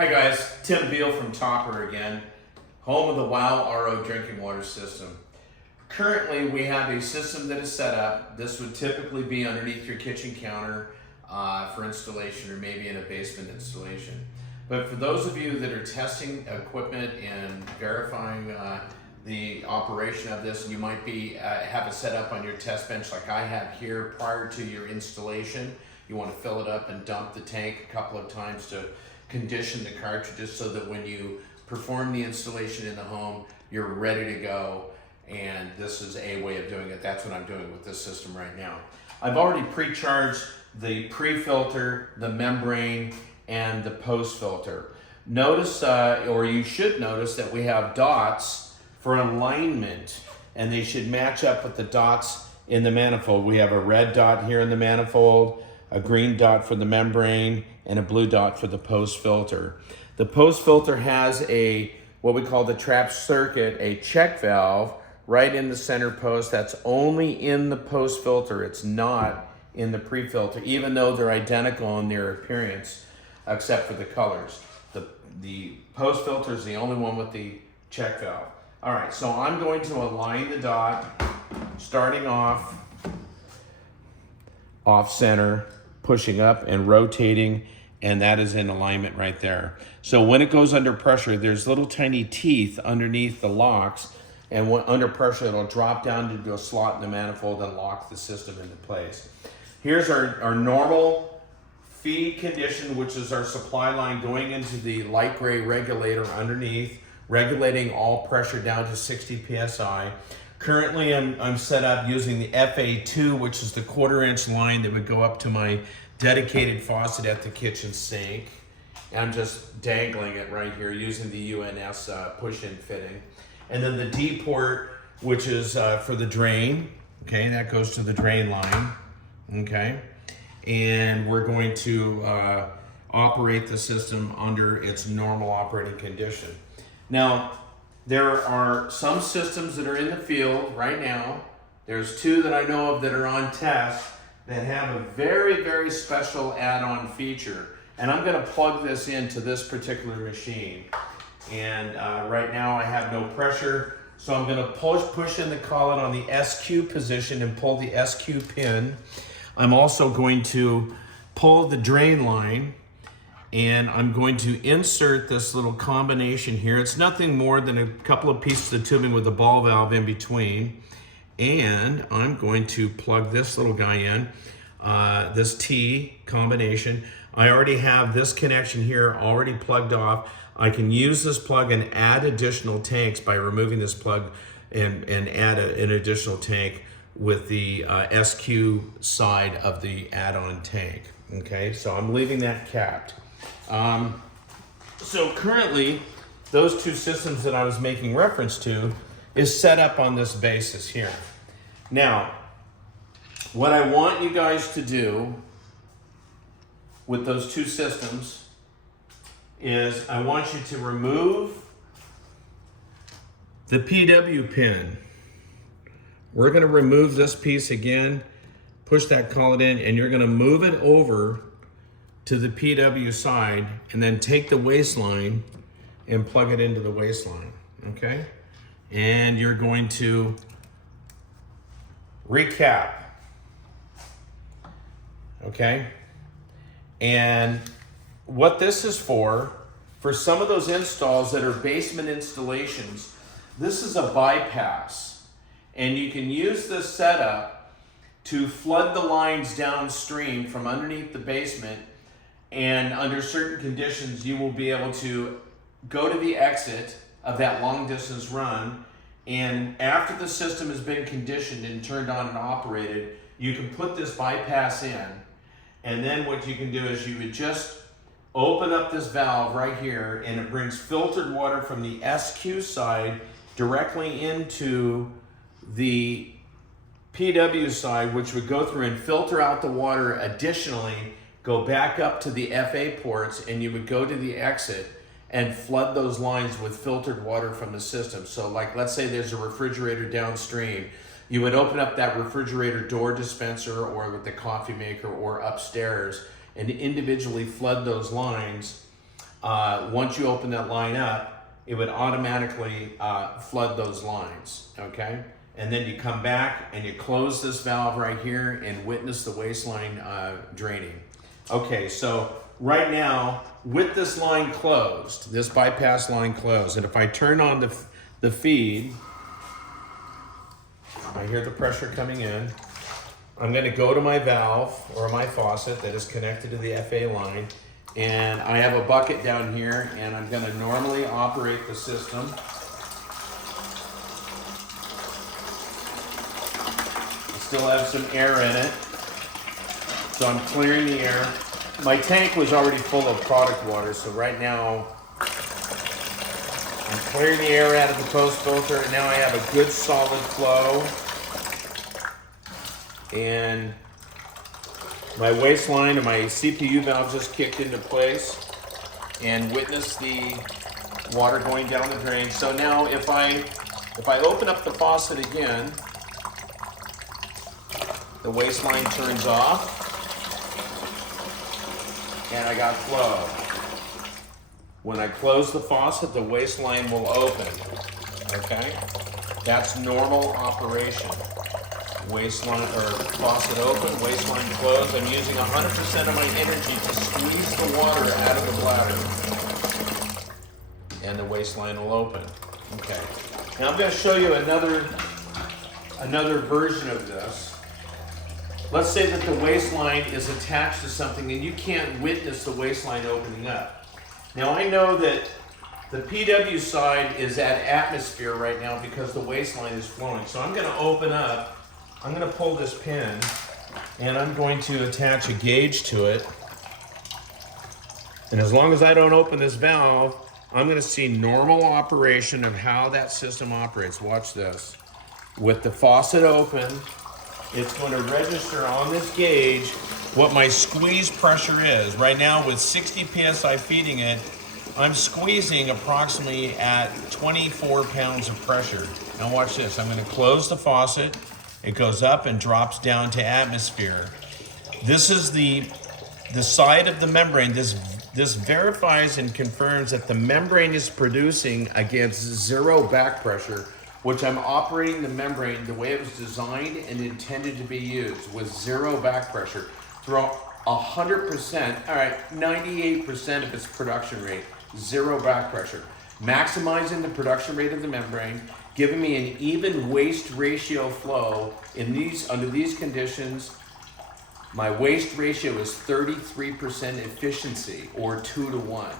Hi guys, Tim Beal from Topper again, home of the WOW RO drinking water system. Currently we have a system that is set up. This would typically be underneath your kitchen counter for installation, or maybe in a basement installation. But for those of you that are testing equipment and verifying the operation of this, you might be have it set up on your test bench like I have here prior to your installation. You want to fill it up and dump the tank a couple of times to condition the cartridges so that when you perform the installation in the home, you're ready to go. And this is a way of doing it. That's what I'm doing with this system right now. I've already pre-charged the pre-filter, the membrane, and the post-filter. Notice, or you should notice, that we have dots for alignment, and they should match up with the dots in the manifold. We have a red dot here in the manifold, a green dot for the membrane, and a blue dot for the post filter. The post filter has a, what we call the trap circuit, a check valve right in the center post. That's only in the post filter. It's not in the pre-filter, even though they're identical in their appearance, except for the colors. The post filter is the only one with the check valve. All right, so I'm going to align the dot, starting off center, pushing up and rotating, and that is in alignment right there. So when it goes under pressure, there's little tiny teeth underneath the locks, and when under pressure, it'll drop down into a slot in the manifold and lock the system into place. Here's our normal feed condition, which is our supply line going into the light gray regulator underneath, regulating all pressure down to 60 PSI. Currently, I'm set up using the FA2, which is the 1/4 inch line that would go up to my dedicated faucet at the kitchen sink. And I'm just dangling it right here using the UNS push-in fitting. And then the D port, which is for the drain. Okay, that goes to the drain line. Okay, and we're going to operate the system under its normal operating condition. Now, there are some systems that are in the field right now. There's two that I know of that are on test that have a very, very special add-on feature. And I'm gonna plug this into this particular machine. And right now I have no pressure, so I'm gonna push in the collet on the SQ position and pull the SQ pin. I'm also going to pull the drain line, and I'm going to insert this little combination here. It's nothing more than a couple of pieces of tubing with a ball valve in between. And I'm going to plug this little guy in, this T combination. I already have this connection here already plugged off. I can use this plug and add additional tanks by removing this plug and add an additional tank with the SQ side of the add-on tank. Okay, so I'm leaving that capped. So currently, those two systems that I was making reference to is set up on this basis here. Now, what I want you guys to do with those two systems is I want you to remove the PW pin. We're going to remove this piece again, push that collet in, and you're going to move it over to the PW side, and then take the waistline and plug it into the waistline, okay? And you're going to recap, okay? And what this is for some of those installs that are basement installations, this is a bypass. And you can use this setup to flood the lines downstream from underneath the basement, and under certain conditions, you will be able to go to the exit of that long distance run, and after the system has been conditioned and turned on and operated, you can put this bypass in, and then what you can do is you would just open up this valve right here, and it brings filtered water from the SQ side directly into the PW side, which would go through and filter out the water additionally, go back up to the FA ports, and you would go to the exit and flood those lines with filtered water from the system. So like, let's say there's a refrigerator downstream, you would open up that refrigerator door dispenser or with the coffee maker or upstairs and individually flood those lines once you open that line up, it would automatically flood those lines, okay? And then you come back and you close this valve right here and witness the wasteline draining. Okay, so right now, with this line closed, this bypass line closed, and if I turn on the feed, I hear the pressure coming in. I'm gonna go to my valve or my faucet that is connected to the FA line, and I have a bucket down here, and I'm gonna normally operate the system. I still have some air in it, so I'm clearing the air. My tank was already full of product water, so right now I'm clearing the air out of the post filter, and now I have a good solid flow. And my wasteline and my CPU valve just kicked into place and witnessed the water going down the drain. So now if I open up the faucet again, the wasteline turns off and I got flow. When I close the faucet, the wasteline will open, okay? That's normal operation. Wasteline or faucet open, wasteline closed. I'm using 100% of my energy to squeeze the water out of the bladder. And the wasteline will open. Okay. Now I'm going to show you another version of this. Let's say that the wasteline is attached to something and you can't witness the wasteline opening up. Now I know that the PW side is at atmosphere right now because the wasteline is flowing. So I'm going to open up. I'm going to pull this pin and I'm going to attach a gauge to it. And as long as I don't open this valve, I'm going to see normal operation of how that system operates. Watch this. With the faucet open, it's going to register on this gauge what my squeeze pressure is. Right now with 60 PSI feeding it, I'm squeezing approximately at 24 pounds of pressure. Now watch this. I'm going to close the faucet. It goes up and drops down to atmosphere. This is the side of the membrane. This verifies and confirms that the membrane is producing against zero back pressure, which I'm operating the membrane the way it was designed and intended to be used, with zero back pressure throughout 100%, all right, 98% of its production rate, zero back pressure. Maximizing the production rate of the membrane, giving me an even waste ratio flow under these conditions. My waste ratio is 33% efficiency, or 2 to 1.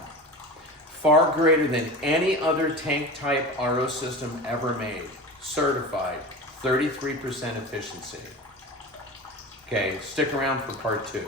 Far greater than any other tank type RO system ever made. Certified, 33% efficiency. Okay, stick around for part 2.